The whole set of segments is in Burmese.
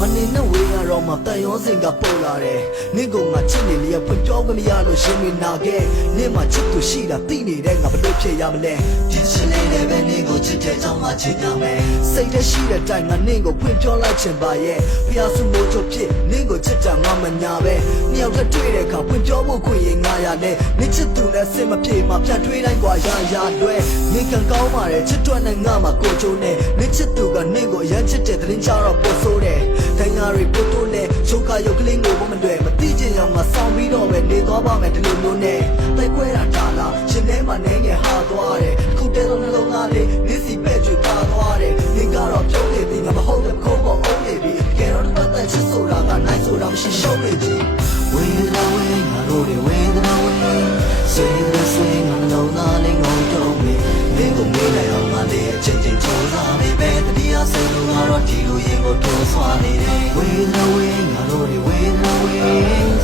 မနေနဲ့ဝေးရတော့မှတန်ရောစင်ကပေါ်လာတယ်နင့်ကငါချစ်နေလျက်ဖွင့်ပြောမရလို့ရှင်မနာခဲ့နင့်မှာချစ်သူရှိတာသိနေတဲ့ငါဘလို့ဖြစ်ရမလဲဒီချစ်လေးနဲ့ပဲနင့်ကိုချစ်တဲ့ကြောင့်မှချစ်ရမယ်စိတ်ထဲရှိတဲ့တိုင်ငါနင့်ကိုဖွင့်ပြောလိုက်ချင်ပါရဲ့ဖျားစုမိုးချိုဖြစ်နင့်ကိုချစ်တာငါမညာပဲနှစ်ယောက်လက်တွေ့တဲ့အခါဖွင့်ပြောဖို့ခွင့်ရင်ငါရနဲ့နင့်ချစ်သူနဲ့စင်မပြေမှပြန်တွေးတိုင်းกว่าရာလွဲနင့်ကကောင်းပါတယ်ချစ်တွက်နဲ့ငါမှာကိုချိုးနဲ့နင့်ချစ်သူကနင့်ကိုအရန်ချစ်တဲ့တရင်ချတော့ပို့ဆိုးတယ်တိုင်းရီပို့တိုးနဲ့ချိုးကရုပ်ကလေးငိုဖို့မတွေ့မသိချင်အောင်ငါဆောင်ပြီးတော့ပဲနေသွားပါမယ်ဒီလိုမျိုးနဲ့တိုက်ပွဲတာတာလာရှင်ထဲမှာနေငယ်ဟာသွားတယ်ခုတဲတော့နှလုံးသားလေးနေစီပဲ့ကျွပါသွားတယ်နေကတော့ပြုံးနေပြီငါမဟုတ်လည်းမခုံးပေါ်အောင်နေပြီကဲတော့ပတ်သက်ချစ်ဆိုတာကနိုင်ဆိုတာမရှိရှုံးနေပြီဝေဒနာဝေငါတို့တွေဝေဒနာဝေဆွေးတဲ့ဆွေးငါနှလုံးသားလေးငုံတုံးနေနေကိုမေးလိုက်အောင်ငါလေးအချင်းချင်းချိုးစားနေပဲတတိယစိတ်လုံးကတော့ဒီလိုရင်ကိုထိုးဆွာနေတယ်ဝေဒနာဝေငါတို့တွေဝေဒနာဝေ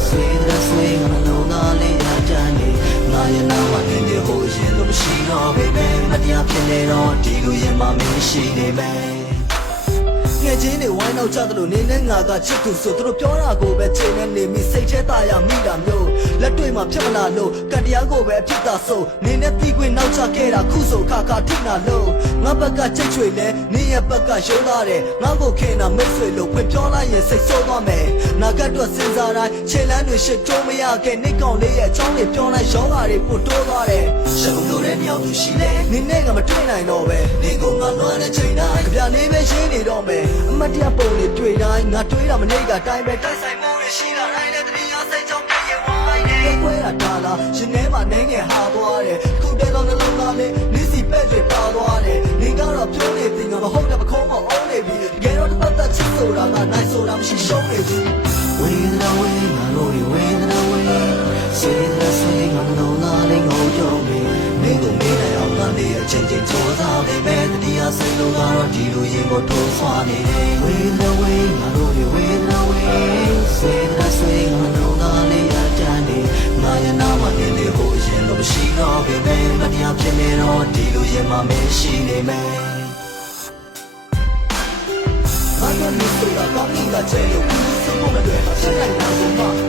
ဆွေးတဲ့ဆွေးငါနှလုံးသားလေးအတန်းနေငါရဲ့နာမနဲ့ဒီဟိုရင်လို့မရှိတော့ပဲမတရားဖြစ်နေတော့ဒီလိုရင်မှမရှိနေမယ်ငယ်ချင်းတွေဝိုင်းတော့ကြတယ်လို့နေနဲ့ငါကချစ်သူဆိုသူတို့ပြောတာကိုပဲချိန်နဲ့နေမိစိတ်ထဲသားရမိတာမျိုးလက်တွေ့မှာဖြစ်မလာလို့ကတရားကိုပဲအဖြစ်သာဆိုနေနဲ့ပြီးခွင့်နောက်ချခဲ့တာခုဆိုခါခါထိနာလို့ငါဘက်ကချိတ်ချွေလဲနေရဲ့ဘက်ကရိုးသားတယ်ငါကိုခင်တာမိတ်ဆွေလို့ဖွင့်ပြောလိုက်ရင်စိတ်ဆိုးသွားမယ်နာကတော့စဉ်းစားတိုင်းခြေလမ်းတွေရှစ်တိုးမရခဲ့နေကောင်လေးရဲ့အချောင်းတွေပြောလိုက်ရောဂါတွေပို့တိုးသွားတယ်ရှုံလို့တဲ့မြောက်သူရှိလဲနေနဲ့ကမတွေ့နိုင်တော့ပဲနေကိုငါလွှမ်းတဲ့ချိန်တိုင်းကြပြလေးပဲရှင်းနေတော့မယ်အမတ်တရားပုံတွေတွေ့တိုင်းငါတွေးတာမနေကတိုင်းပဲတိုက်ဆိုင်မှုတွေရှိတာတိုင်းနဲ့တတိယစိတ်ကြောင့်ပြည့်ဝိုင်းနေပွဲတာဒါလားရှင်ထဲမှာနေငယ်ဟာသွားတယ်ခုတဲတော့နှလုံးသားလေးနေစီပဲ့တွေပါသွားတယ်နေကတော့ပြောနေပြီငါမဟုတ်တဲ့ပခုံးမအောင်နေပြီတကယ်တော့တစ်ပတ်သက်ချစ်ဆိုတာကနိုင်ဆိုတာမရှိရှုံးနေပြီဝေဒနာဝေငါတို့တွေဝေဒနာဝေစေရစေငါတို့နာလေးငိုကြုံနေနေကိုမေးလိုက်အောင်ငါလေးအချင်းချင်းချိုးစားနေပဲတတိယစိတ်လုံးကတော့ဒီလိုရင်ကိုထိုးဆွာနေတယ်ဝေဒနာဝေငါတို့တွေဝေဒနာဝေစေရစေငါတို့နာလေးအတန်းနေငါရဲ့နာမနဲ့လေးဟိုရင်လို့မရှိတော့ပဲမတရားဖြစ်နေတော့ဒီလိုရင်မှမရှိနေမယ်ဘာလို့လဲဆိုတာကောင်းနေတာချဲလို့စဖို့မတွေ့ချက်လိုက်တာဆိုမှ